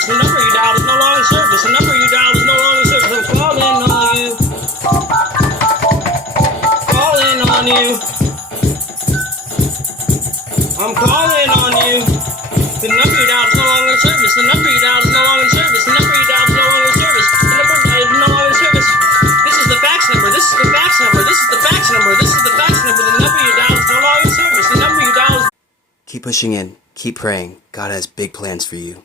service. The number you dialed is no longer in service. The number you dialed is no longer in service. I'm calling on you. Calling on you. I'm calling on you. The number you dialed is no longer in service. The number you dialed is no longer in service. The number you dialed is no longer in service. The number dialed is no longer in service. This is the fax number. This is the fax number. This is the fax number. This is the fax number. The number you dialed is no longer in service. The number you dialed is... Keep pushing in. Keep praying. God has big plans for you.